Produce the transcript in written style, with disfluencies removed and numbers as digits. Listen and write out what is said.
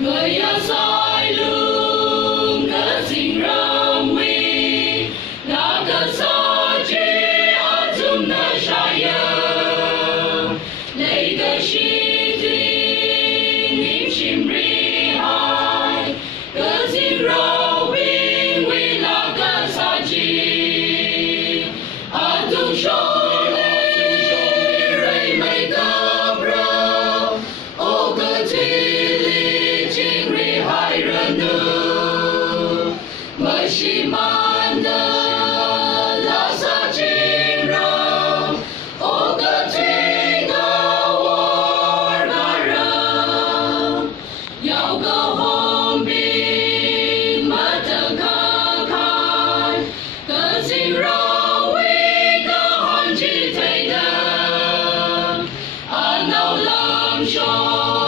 người yêu soi lưng cất tình râm mi ngã cất gió chỉ ở trong nơi trái lấy cất chi tình im chìm ri hai cất tình rau bình vì là cất sa chi ở tung sông lên rây mây cất rau ô cất mời chỉ man là sa chim rong ô cơ chính war garam yau go home bin mất cả khai cơ chính rong we cơ hòn chỉ thấy đêm anh đâu làm cho